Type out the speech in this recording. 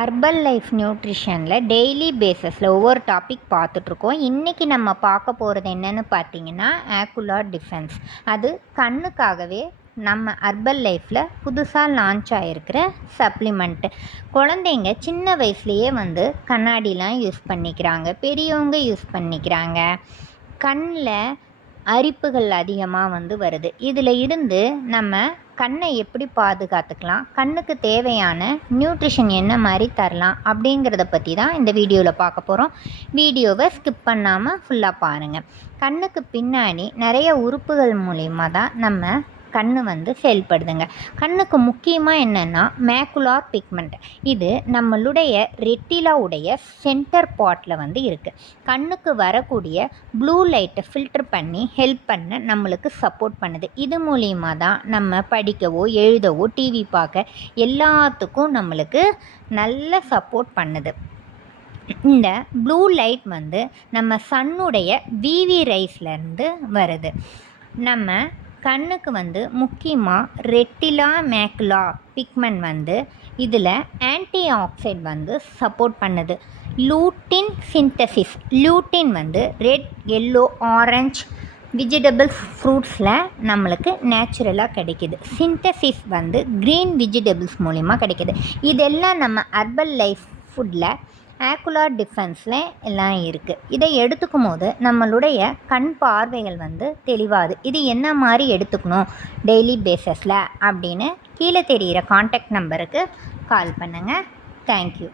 Urban life நியூட்ரிஷனில் daily பேஸஸில் ஒவ்வொரு topic பார்த்துட்ருக்கோம். இன்றைக்கி நம்ம பார்க்க போகிறது என்னென்னு பார்த்தீங்கன்னா ஆக்குலார் டிஃபென்ஸ். அது கண்ணுக்காகவே நம்ம அர்பன் லைஃப்பில் புதுசாக லான்ச் ஆகிருக்கிற சப்ளிமெண்ட்டு. குழந்தைங்க சின்ன வயசுலேயே கண்ணாடிலாம் யூஸ் பண்ணிக்கிறாங்க, பெரியவங்க யூஸ் பண்ணிக்கிறாங்க. கண்ணில் அரிப்புகள் அதிகமாக வருது. இதில் இருந்து நம்ம கண்ணை எப்படி பாதுகாத்துக்கலாம், கண்ணுக்கு தேவையான நியூட்ரிஷன் என்ன மாதிரி தரலாம் அப்படிங்கிறத பற்றி தான் இந்த வீடியோவில் பார்க்க போகிறோம். வீடியோவை ஸ்கிப் பண்ணாமல் ஃபுல்லாக பாருங்கள். கண்ணுக்கு பின்னாடி நிறைய உறுப்புகள் மூலிமா தான் நம்ம கண்ணு செயல்படுதுங்க. கண்ணுக்கு முக்கியமாக என்னென்னா மேக்குலார் பிக்மெண்ட். இது நம்மளுடைய ரெட்டிலாவுடைய சென்டர் பார்ட்டில் இருக்குது. கண்ணுக்கு வரக்கூடிய ப்ளூ லைட்டை ஃபில்டர் பண்ணி ஹெல்ப் பண்ண நம்மளுக்கு சப்போர்ட் பண்ணுது. இது மூலிமா தான் நம்ம படிக்கவோ எழுதவோ டிவி பார்க்க எல்லாத்துக்கும் நம்மளுக்கு நல்ல சப்போர்ட் பண்ணுது. இந்த ப்ளூ லைட் நம்ம சன்னுடைய விவி ரைஸ்லேருந்து வருது. நம்ம கண்ணுக்கு முக்கியமாக ரெட்டிலா மேக்குலா பிக்மெண்ட் இதில் ஆன்டி ஆக்சைட் சப்போர்ட் பண்ணுது. Lutein synthesis. Lutein red, yellow, orange vegetables, ஃப்ரூட்ஸில் நம்மளுக்கு நேச்சுரலாக கிடைக்கிது. சிந்தசிஸ் க்ரீன் வெஜிடபிள்ஸ் மூலிமா கிடைக்கிது. இதெல்லாம் நம்ம அர்பன் லைஃப் ஃபுட்டில் ஆக்குலார் டிஃபென்ஸில் எல்லாம் இருக்குது. இதை எடுத்துக்கும் போது நம்மளுடைய கண் பார்வைகள் தெளிவாது. இது என்ன மாதிரி எடுத்துக்கணும் டெய்லி பேஸஸில் அப்படின்னு கீழே தெரிகிற காண்டாக்ட் நம்பருக்கு கால் பண்ணுங்கள். தேங்க்யூ.